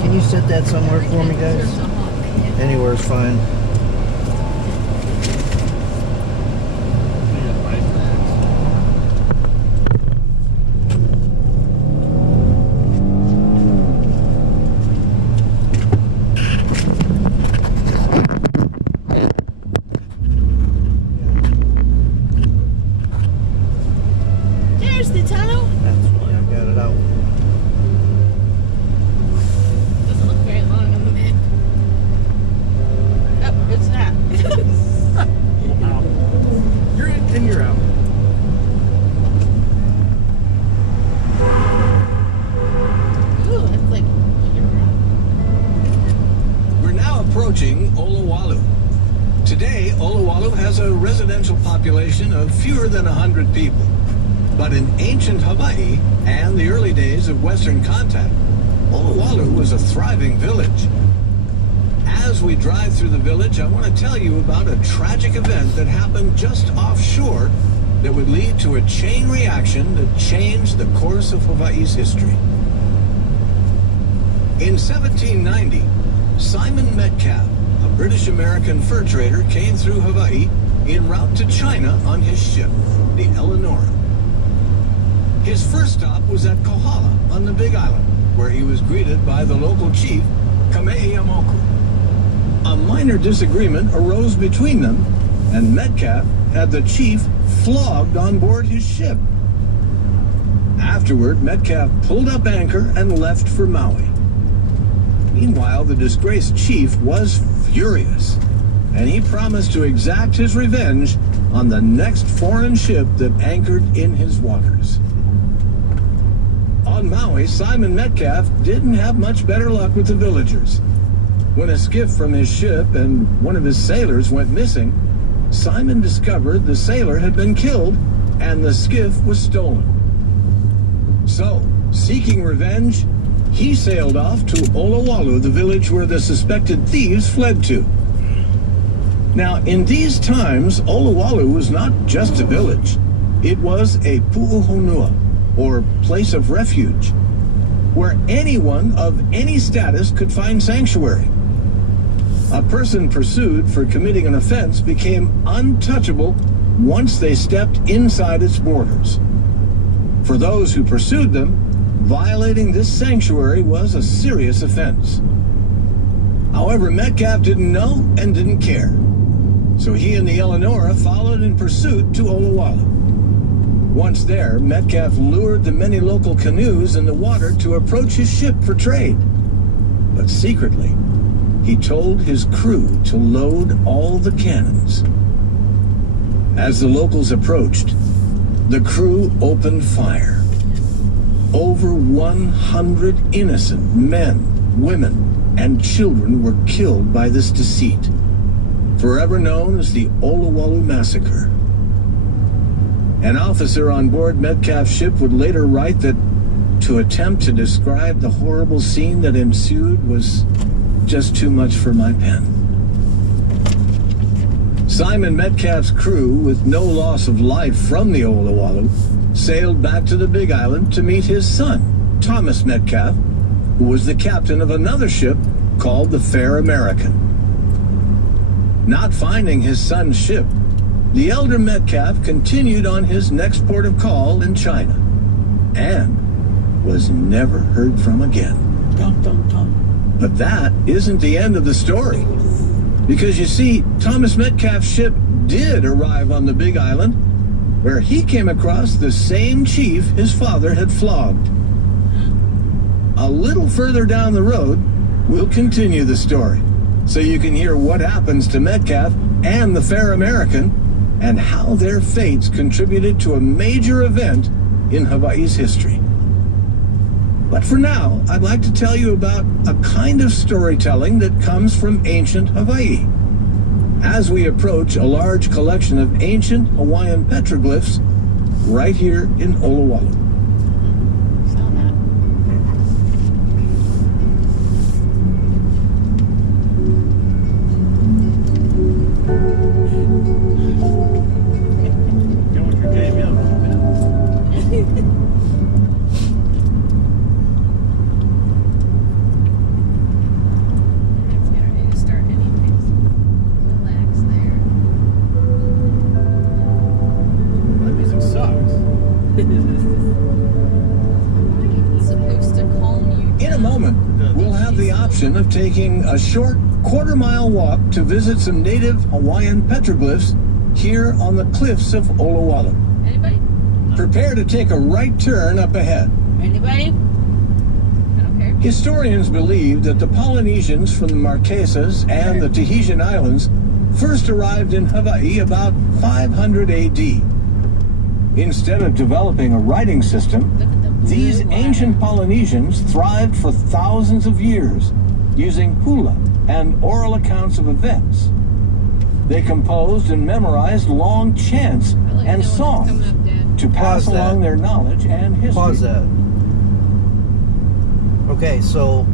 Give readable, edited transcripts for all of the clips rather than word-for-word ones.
Can you set that somewhere for me, guys? Anywhere's fine. There's the tunnel. That's why I got it out. Doesn't look very long on the map. Oh, it's not. Wow. You're in and you're out. Ooh, it's like We're now approaching Olowalu. Today, Olowalu has a residential population of fewer than 100 people. But in ancient Hawaii and the early days of Western contact, Olowalu was a thriving village. As we drive through the village, I want to tell you about a tragic event that happened just offshore that would lead to a chain reaction that changed the course of Hawaii's history. In 1790, Simon Metcalf, a British-American fur trader, came through Hawaii en route to China on his ship, the Eleanora. His first stop was at Kohala on the Big Island, where he was greeted by the local chief, Kamehameha. A minor disagreement arose between them, and Metcalf had the chief flogged on board his ship. Afterward, Metcalf pulled up anchor and left for Maui. Meanwhile, the disgraced chief was furious, and he promised to exact his revenge on the next foreign ship that anchored in his waters. On Maui, Simon Metcalf didn't have much better luck with the villagers. When a skiff from his ship and one of his sailors went missing, Simon discovered the sailor had been killed and the skiff was stolen. So, seeking revenge, he sailed off to Olowalu, the village where the suspected thieves fled to. Now, in these times, Olowalu was not just a village. It was a pu'uhonua, or place of refuge, where anyone of any status could find sanctuary. A person pursued for committing an offense became untouchable once they stepped inside its borders. For those who pursued them, violating this sanctuary was a serious offense. However, Metcalf didn't know and didn't care. So he and the Eleanora followed in pursuit to Olowalu. Once there, Metcalf lured the many local canoes in the water to approach his ship for trade. But secretly, he told his crew to load all the cannons. As the locals approached, the crew opened fire. Over 100 innocent men, women, and children were killed by this deceit, forever known as the Olowalu Massacre. An officer on board Metcalf's ship would later write that to attempt to describe the horrible scene that ensued was just too much for my pen. Simon Metcalf's crew, with no loss of life from the Olowalu, sailed back to the Big Island to meet his son, Thomas Metcalf, who was the captain of another ship called the Fair American. Not finding his son's ship, the elder Metcalf continued on his next port of call in China, and was never heard from again. Dum, dum, dum. But that isn't the end of the story. Because you see, Thomas Metcalf's ship did arrive on the Big Island, where he came across the same chief his father had flogged. A little further down the road, we'll continue the story, so you can hear what happens to Metcalf and the Fair American, and how their fates contributed to a major event in Hawaii's history. But for now, I'd like to tell you about a kind of storytelling that comes from ancient Hawaii. As we approach a large collection of ancient Hawaiian petroglyphs right here in Olowalu. option of taking a short quarter-mile walk to visit some native Hawaiian petroglyphs here on the cliffs of Olowalu. Anybody? Prepare to take a right turn up ahead. Anybody? I don't care. Historians believe that the Polynesians from the Marquesas and the Tahitian Islands first arrived in Hawaii about 500 AD. Instead of developing a writing system, Look at the blue these line. ancient Polynesians thrived for thousands of years using hula and oral accounts of events. They composed and memorized long chants I'll let you and know when it's coming songs up, Dad. to pass Pause that. along their knowledge and history. Pause that. Okay, so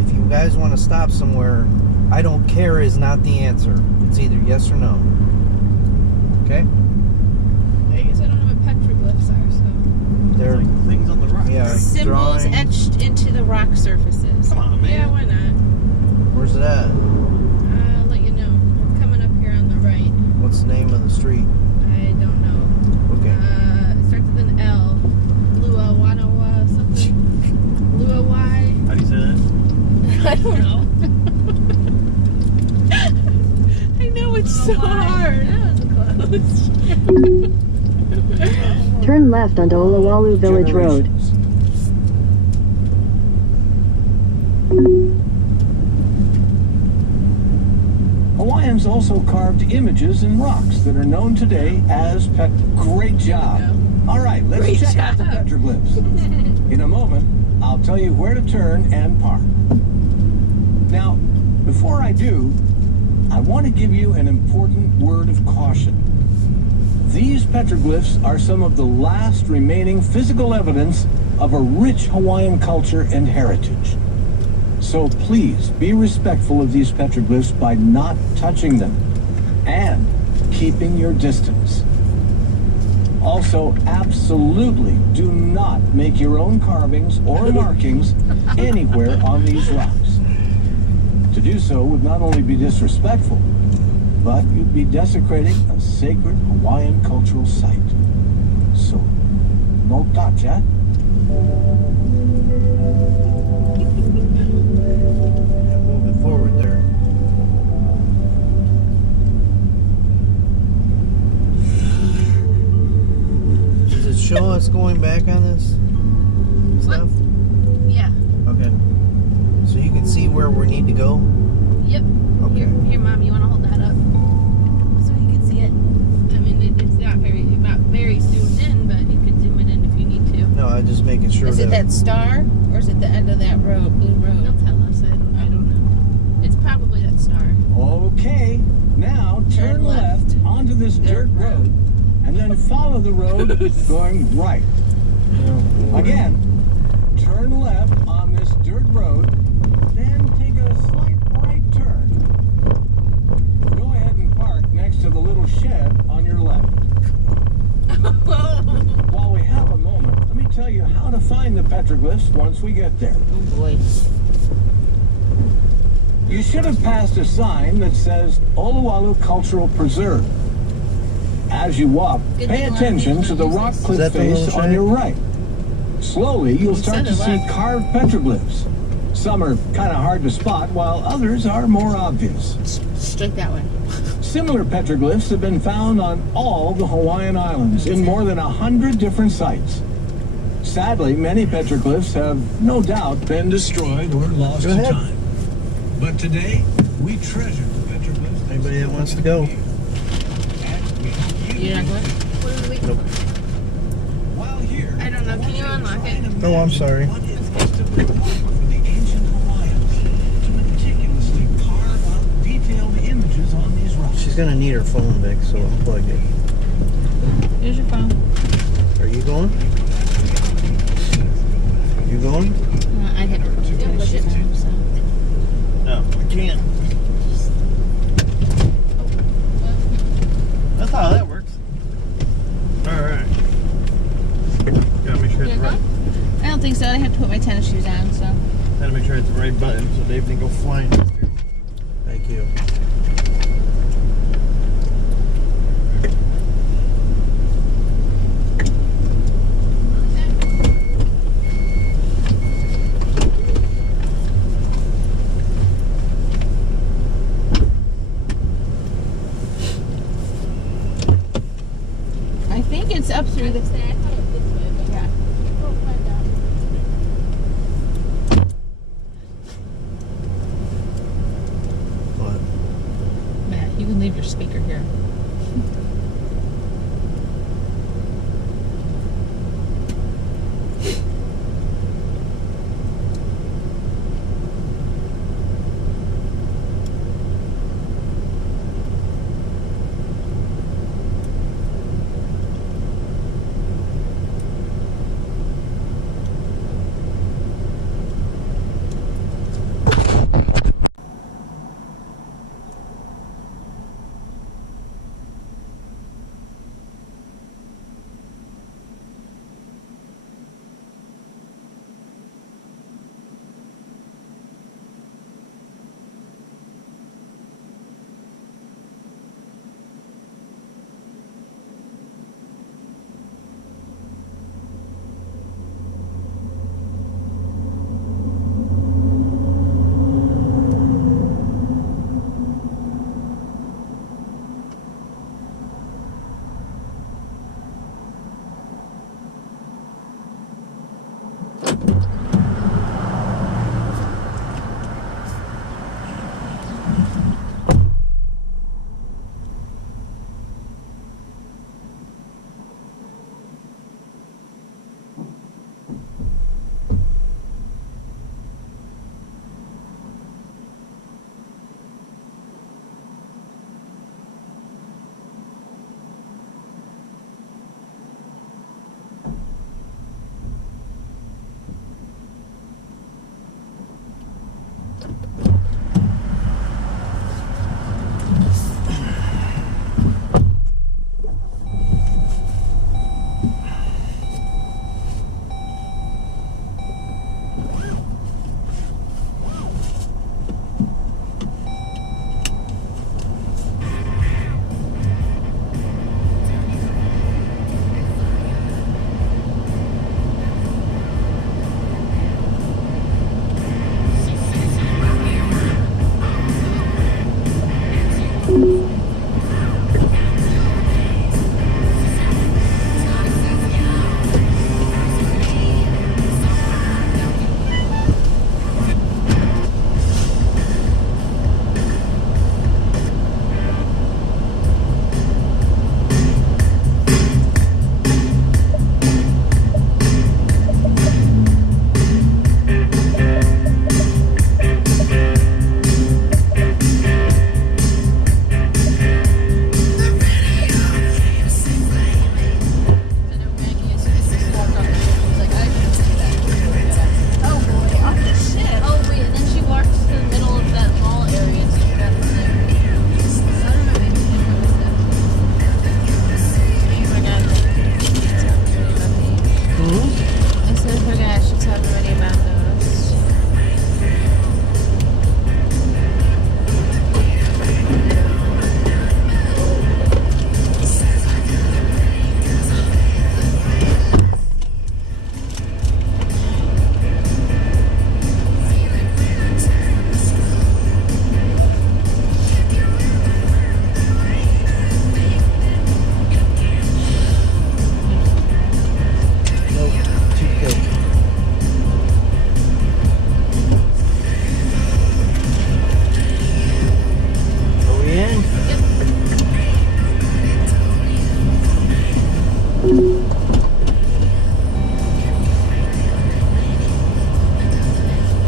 if you guys want to stop somewhere, I don't care is not the answer. It's either yes or no. Okay? I guess I don't know what petroglyphs are, so. They're Like things on the rock. yeah, Symbols drawing. etched into the rock surfaces. Come on, man. Yeah, why not? Where's it at? I'll let you know. It's coming up here on the right. What's the name of the street? I don't know. Okay. It starts with an L. Luawanawa something. Luawai. How do you say that? I don't know. I know it's so hard. That was close. Turn left onto Olowalu Village Road. Generations. Hawaiians also carved images in rocks that are known today as Great job. All right, let's Great check out the job. petroglyphs. In a moment, I'll tell you where to turn and park. Now, before I do, I want to give you an important word of caution. These petroglyphs are some of the last remaining physical evidence of a rich Hawaiian culture and heritage. So please be respectful of these petroglyphs by not touching them and keeping your distance. Also, absolutely do not make your own carvings or markings anywhere on these rocks. To do so would not only be disrespectful, but you'd be desecrating a sacred Hawaiian cultural site. So, no touch, eh? Yeah, moving forward there. Does it show us going back on this stuff? Yeah. Okay. So you can see where we need to go? Yep. Okay. Here, Mom, you want to hold that up so you can see it? I mean, it's not very zoomed in, but you can zoom it in if you need to. No, I'm just making sure Is it that star, or is it the end of that road, blue road? They'll tell us. I don't know. It's probably that star. Okay, now turn Turn left. left onto this dirt road and then follow the road going right. Again, turn left on this dirt road, then take a slight right turn. Go ahead and park next to the little shed on your left. While we have a moment, let me tell you how to find the petroglyphs once we get there. Oh boy. You should have passed a sign that says Olowalu Cultural Preserve. As you walk, Good pay thing attention to the rock Is cliff that the face little on shack? your right. Slowly, you'll start to said see it was. carved petroglyphs. Some are kind of hard to spot, while others are more obvious. Straight that way. Similar petroglyphs have been found on all the Hawaiian Islands in more than 100 different sites. Sadly, many petroglyphs have no doubt been destroyed or lost Go to ahead. time. But today, we treasure the petroglyphs. Anybody that wants to go? And we hope you You're not going? What are we waiting Nope. While here, I don't know. Can you unlock it? Oh, I'm sorry. what it must have been like for the ancient Hawaiians to meticulously carve out detailed images on these rocks. She's gonna need her phone back, so unplug it. Here's your phone. Are you going? You going? I'd have to push it now, so. No, I can't. That's how that works. Alright. Gotta make sure it's You right. gonna go? I don't think so. I have to put my tennis shoes on, so. Gotta make sure it's the right button so Dave didn't go flying. Thank you. gonna say I thought it was this way, but yeah. We'll find out. But Matt, you can leave your speaker here.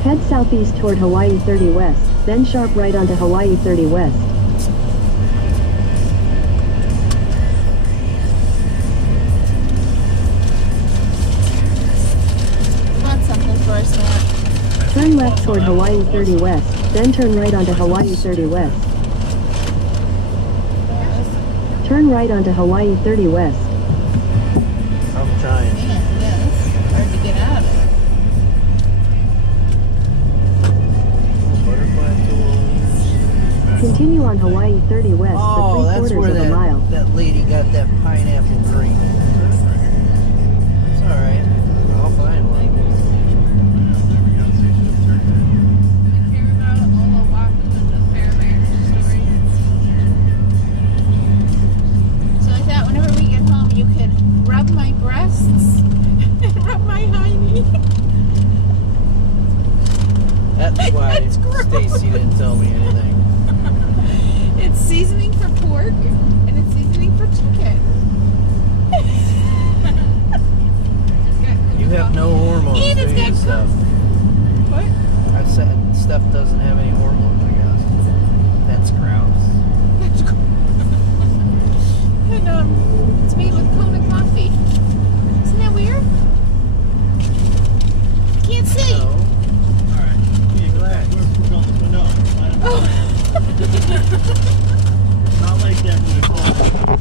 Head southeast toward Hawaii 30 West, then sharp right onto Hawaii 30 West. Want something for us, Matt? Turn left toward Hawaii 30 West, then turn right onto Hawaii 30 West. Turn right onto Hawaii 30 West. I'm trying. Man, yeah, it's hard to get out of. Butterfly tools. Continue on Hawaii 30 West Oh, for that's 3/4 where of a mile. that lady got that pineapple drink. It's alright. I'll find one. You hear about Oahu and the Fairbanks story? So I thought whenever we get home, you could rub my That's why It's gross. Stacy didn't tell me anything. It's seasoning for pork and it's seasoning for chicken. You have no hormones, And it's do you, got Steph? What? I said Steph doesn't have any hormones, I guess. That's gross. That's gross. And it's made with Kona coffee. Isn't that weird? I can't see. No. Alright. Yeah, Relax. we're going this way. No. Oh. It's not like that when we fall.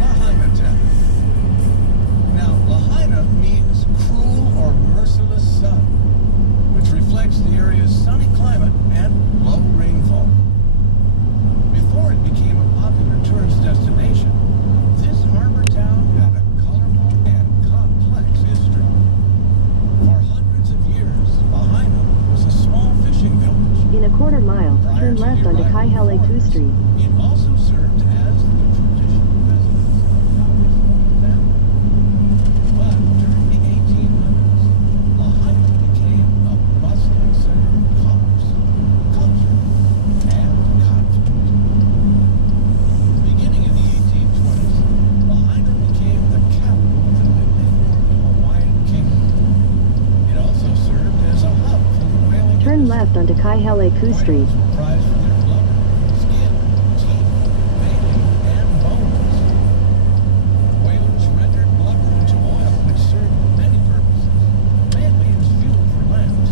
Lahaina town. Now, Lahaina means cruel or merciless sun, which reflects the area's sunny climate and low rainfall. Before it became a popular tourist destination, this harbor town had a colorful and complex history. For hundreds of years, Lahaina was a small fishing village. In a quarter mile, turn left onto Kaihele Ku Street. It also served as the traditional residence of Maori's royal family. But during the 1800s, Lahaina became a bustling center of commerce, culture, and conflict. Beginning in the 1820s, Lahaina became the capital of the newly formed Hawaiian kingdom. It also served as a hub for the whaling Turn industry. left onto Kaihele Ku Street. Whales were prized for their blubber, skin, teeth, baleen, and bones. Whalers rendered blubber into oil, which served many purposes, mainly as fuel for lamps.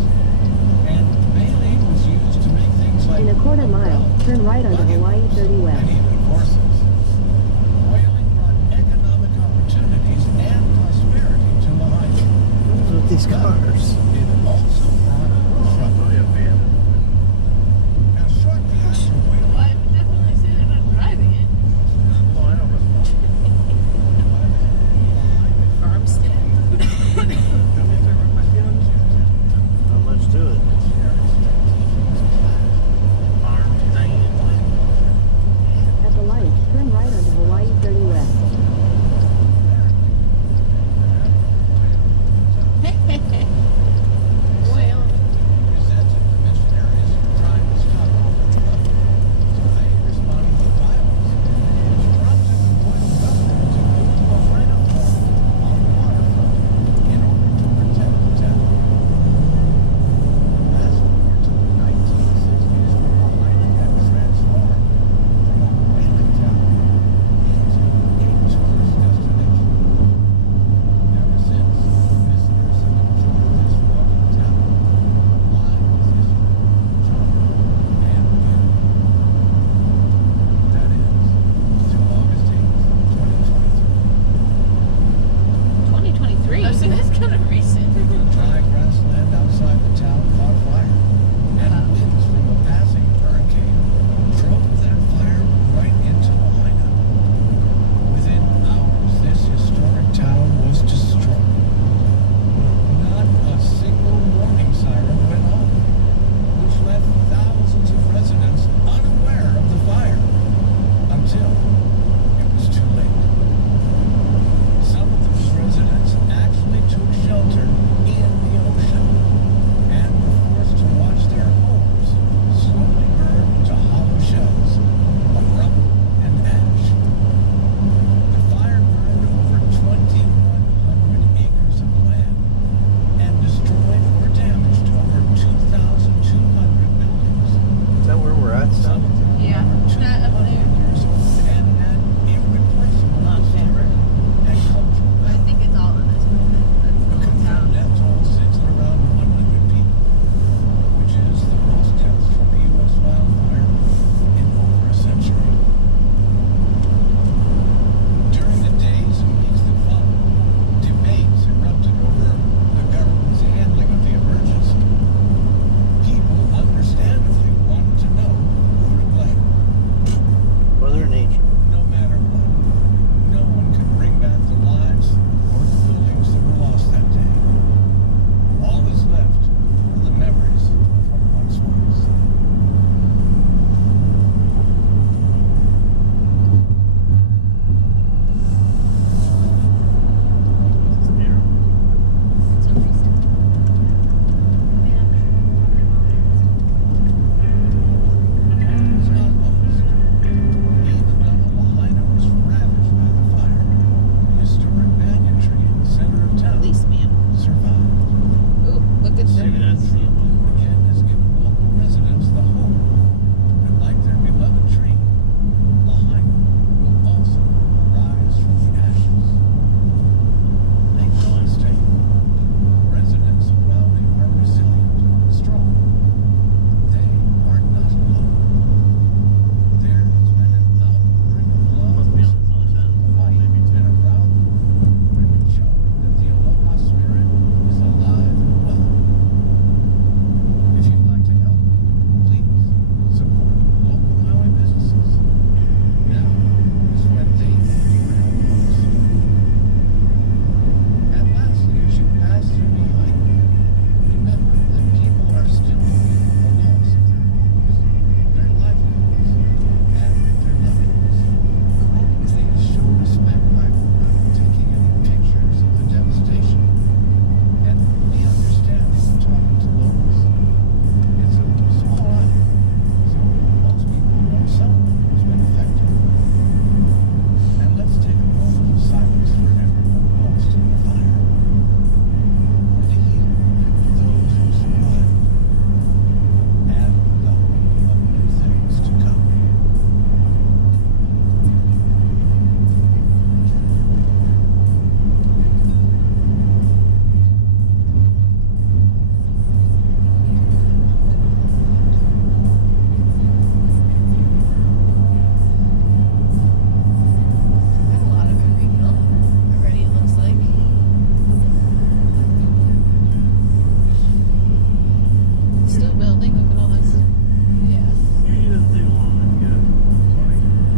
And baleen was used to make things like In a quarter mile, turn right onto bucket Hawaii boats 30 West. and even horses. Whaling brought economic opportunities and prosperity to Lahaina. What's with these cars? It also brought trouble. Now, good Maybe dinner. that's the Again has given local residents the hope that, like their beloved tree, Lahaina will also rise from the ashes. Make no mistake, residents of Maui are resilient, strong. They are not alone. There has been an outpouring of love, Must be on this other side of the wall, fight, maybe too. and a proud movement showing that the Aloha spirit is alive and well. If you'd like to help, please support local Maui businesses. Now is when they need your help most. And lastly, as you pass through Lahaina, remember that people are still grieving the loss of their homes, their livelihoods, and their loved ones. Please show respect by not taking any pictures of the devastation. And be understanding when talking to locals. It's a small island, so most people know someone who's been affected. And let's take a moment of silence for everyone lost in the fire. For the healing of those who survived. And the hope of new things to come. There's a lot of it rebuilt already, it looks like. Still building. Look at all this. Yeah. He doesn't take long to get it.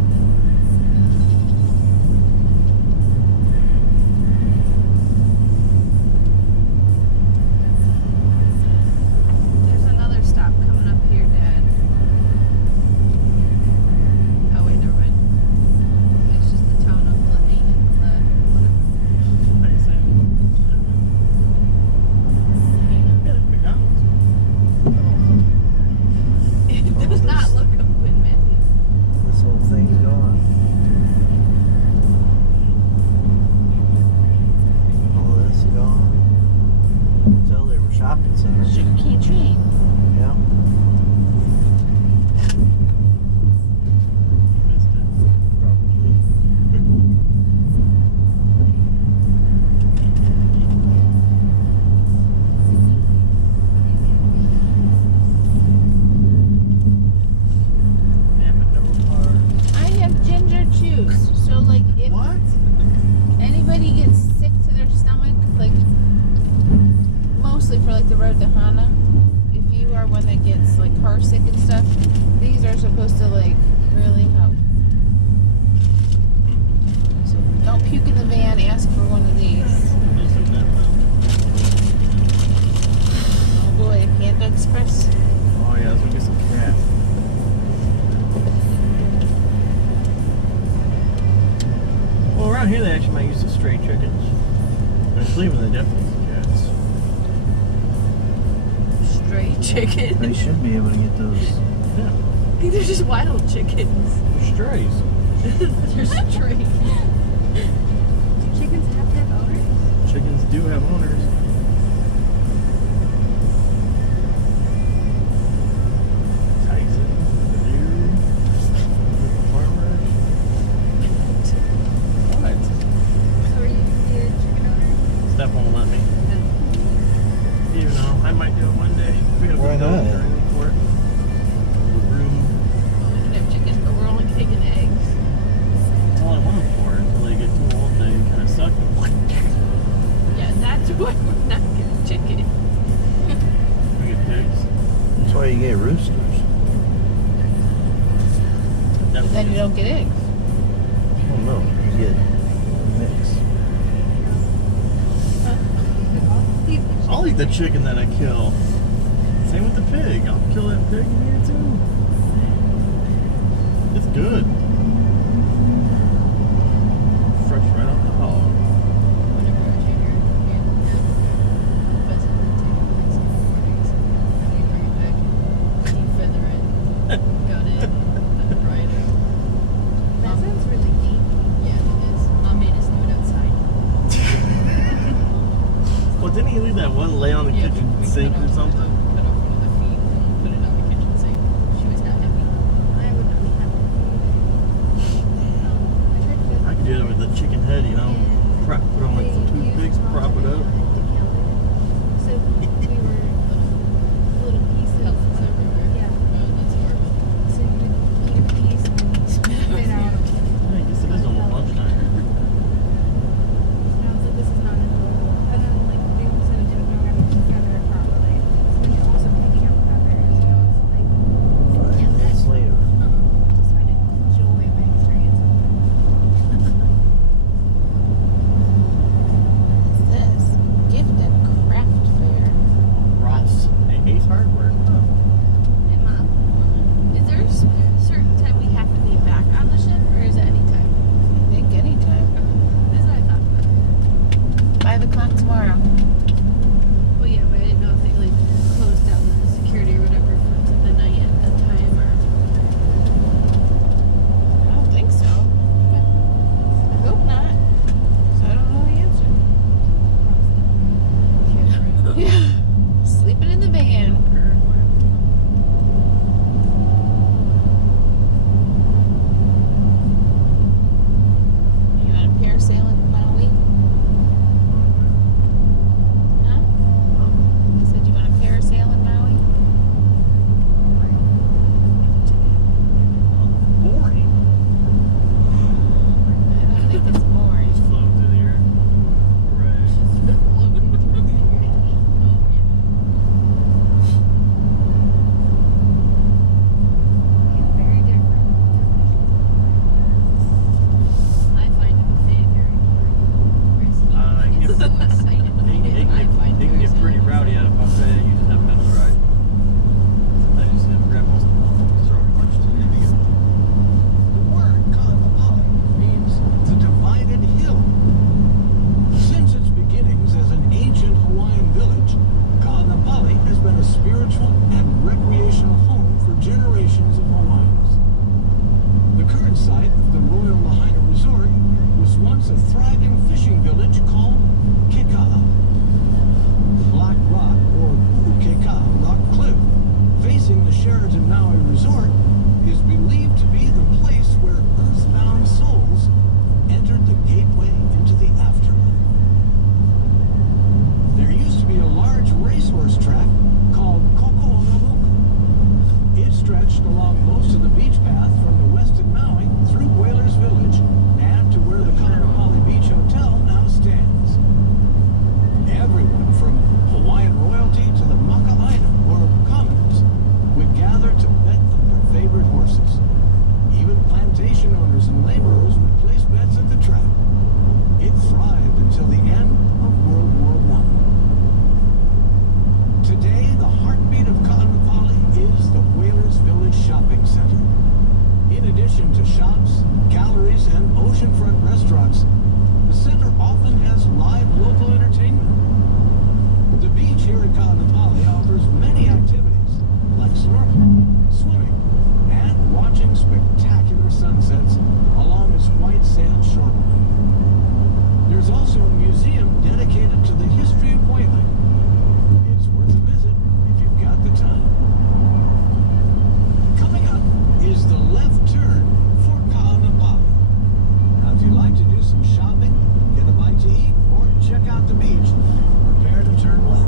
There's another stop coming up here, Dad. Oh wait, never mind. It's just the town of Lahaina. Whatever. How you saying? Yeah, there's McDonald's. It does not look open, Matthew. This whole thing's gone. All this gone. Tell they were shopping centers. Sugar cane train. Yeah. Missed it. Probably. Yeah, but no car. I have ginger juice. So like if What? anybody gets sick to their stomach, like mostly for like the road to Hana, if you are one that gets like car sick and stuff, these are supposed to like really help. So don't puke in the van, ask for one of these. Isn't that well? Oh boy, Panda Express. Oh yeah, let's go get some cat. Well, around here they actually might use the stray chickens. In Cleveland they definitely use the cats. Stray chicken. They should be able to get those. Yeah, These are just wild chickens. they're strays. They're stray. Do chickens have to have owners? Chickens do have owners. Tyson, the dude, the farmer. What? So are you the chicken owner? Steph won't let me. You know, I might do it one day. We have Why a dog not? or anything for it. The room. Well, we can have chickens, but we're only taking eggs. That's all I want them for until they get too old and they kind of suck. Yeah, that's why we're not getting chicken. We get pigs. That's why you get roosters. But then you don't get eggs. Oh no, you get mix. I'll eat the chicken that I kill. Same with the pig. I'll kill that pig in here too. It's good. Fresh right off the hog. Whenever we were junior, Wes would take Thanksgiving mornings, and we'd bring it back, he'd feather it, gun it, fry it. That sounds really neat. Yeah, it is. Mom made us do it outside. Well, didn't he leave that one lay on the Yeah, kitchen we sink put something. Cut off one of the feet and put it on the kitchen sink. She was not happy. I would not be happy. I could do it with the chicken head, you know. Put on like some toothpicks, prop it up. So we were little pieces. Pellets everywhere. Yeah. Oh, that's horrible. So you would eat a piece and then spit out. I guess it is almost lunchtime. And I was like, this is not enjoyable. And then like they said I didn't know how to feather it properly. So then you're also picking up feathers. You know, it's like Five minutes later. so I didn't enjoy my experience. What's this? Gift and craft fair. Ross. Ace Hardware. Hey, Mom. Is there a certain time we have to be back on the ship, or is it any time? I think any time. That's what I thought. 5 o'clock tomorrow. Well, yeah, but I didn't know if they like closed down the security or whatever for the night at that time or. I don't think so. I hope not. So I don't know the answer. Yeah. Sleeping in the van. You want a parasail in Maui? Huh? I said you want a parasail in Maui? Boring. I don't think it's boring. Just float through the air. Right. Very different. I find the buffet very boring. I It's get- so excited. It can get pretty rowdy at a buffet. You just haven't been to the ride. Sometimes you just have to grab most of them. Throw a bunch to the end. The word Kaanapali means the divided hill. Since its beginnings as an ancient Hawaiian village, Kaanapali has been a spiritual and recreational home for generations of Hawaiians. The current site of the Royal Lahaina Resort was once a thriving fishing village called Kekaha. The Black Rock, or Pu'ukeka Rock Cliff, facing the Sheraton Maui Resort, is believed to be the place where earthbound souls entered the gateway into the afterlife. There used to be a large racehorse track called Koko'onamoku. It stretched along most of the beach path from the western Maui through Whalers Village and to where the Kaanapali Beach Hotel now stands. Everyone from Hawaiian royalty to the Maka'aina, or commoners, would gather to bet on their favorite horses. Even plantation owners and laborers would place bets at the track. It thrived until the end of World War I. Today, the heartbeat of Kaanapali is the Whalers Village Shopping Center. In addition to shops, galleries, and oceanfront restaurants, the center often has live local entertainment. The beach here at Kaanapali offers many activities like snorkeling, swimming, and watching spectacular sunsets along its white sand shoreline. There's also a museum dedicated to the history of whaling. It's worth a visit if you've got the time. Coming up is the left turn for Kaanapali. Now, if you'd like to do some shopping, get a bite to eat, or check out the beach, prepare to turn left.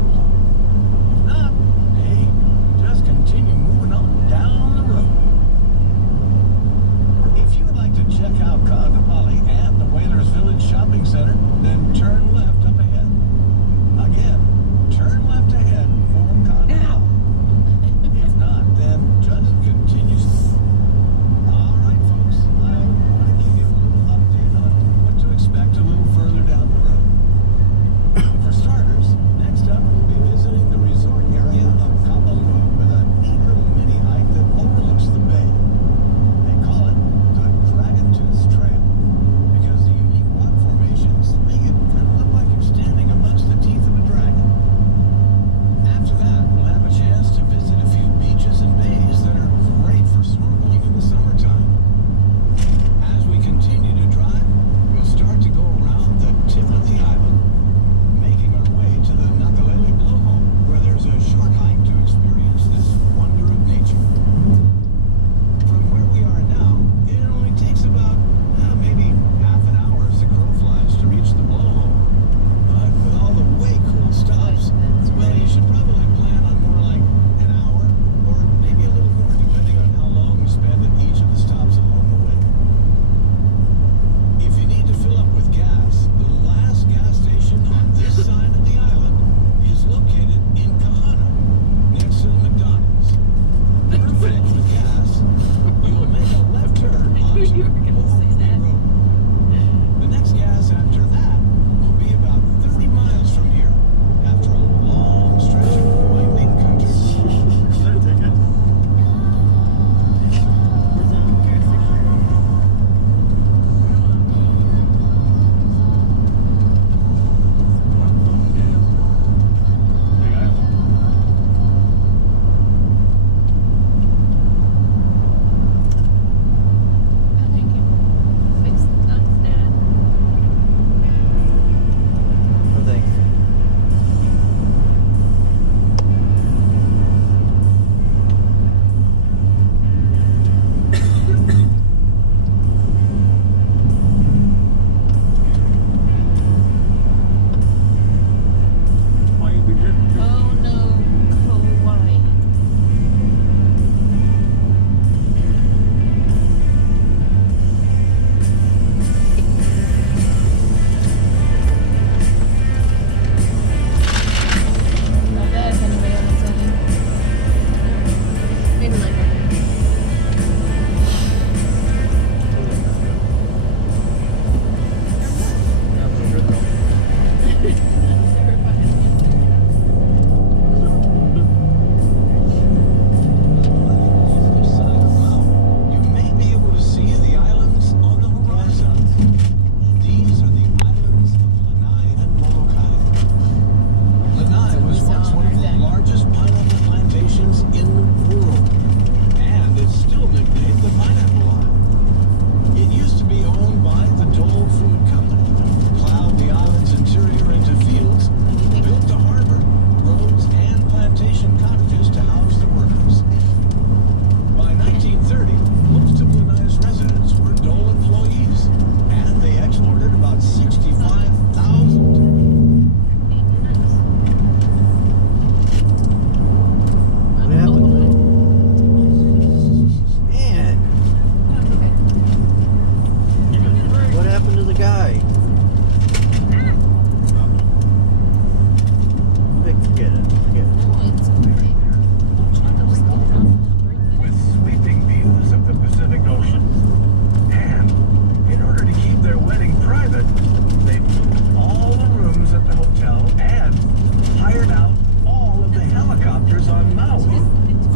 on Maui,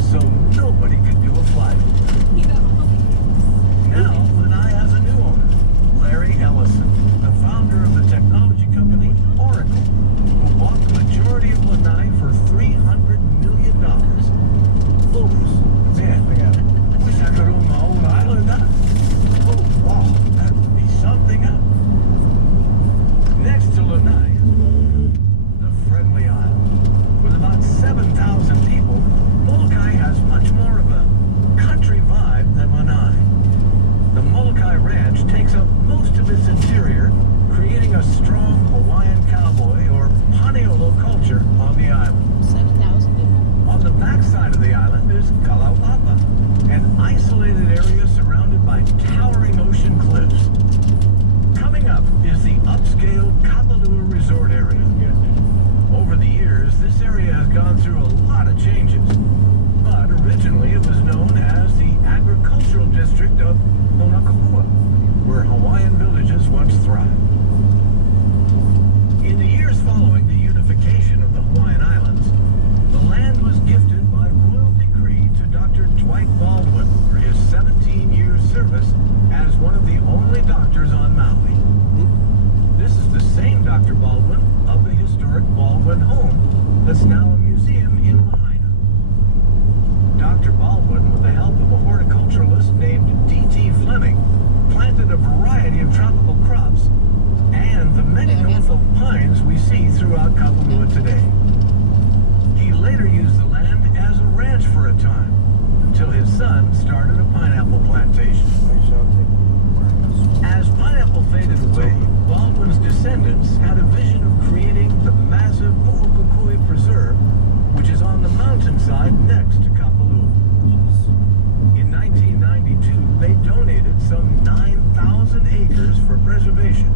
so nobody could do a flyover. Now, Lanai has a new owner, Larry Ellison, the founder of the technology company Oracle, who bought the majority of Lanai for $300 million. Oops, man, wish I could own my own island. Oh, wow, that would be something else. Next to Lanai is the Friendly Island. With about 7,000 people, Molokai has much more of a country vibe than Lanai. The Molokai Ranch takes up most of its interior, creating a strong Hawaiian cowboy or Paniolo culture on the island. 7,000 people? On the backside of the island is Kalaupapa, an isolated area surrounded by towering ocean cliffs. Coming up is the upscale Kapalua Resort area. Over the years, this area has gone through a lot of changes, but originally it was known as the agricultural district of Honokahua, where Hawaiian villages once thrived. In the years following the unification of the Hawaiian Islands, the land was gifted by royal decree to Dr. Dwight Baldwin for his 17 years service as one of the only doctors on Maui. This is the same Dr. Baldwin of the historic Baldwin home that's now a museum in Lahaina. Dr. Baldwin, with the help of a horticulturalist named D.T. Fleming, planted a variety of tropical crops and the many Norfolk pines we see throughout Kapalua today. He later used the land as a ranch for a time, until his son started a pineapple plantation. As pineapple faded away, Baldwin's descendants had a vision of creating the massive Pu'ukukui Preserve, which is on the mountainside next to Kapalua. In 1992, they donated some 9,000 acres for preservation,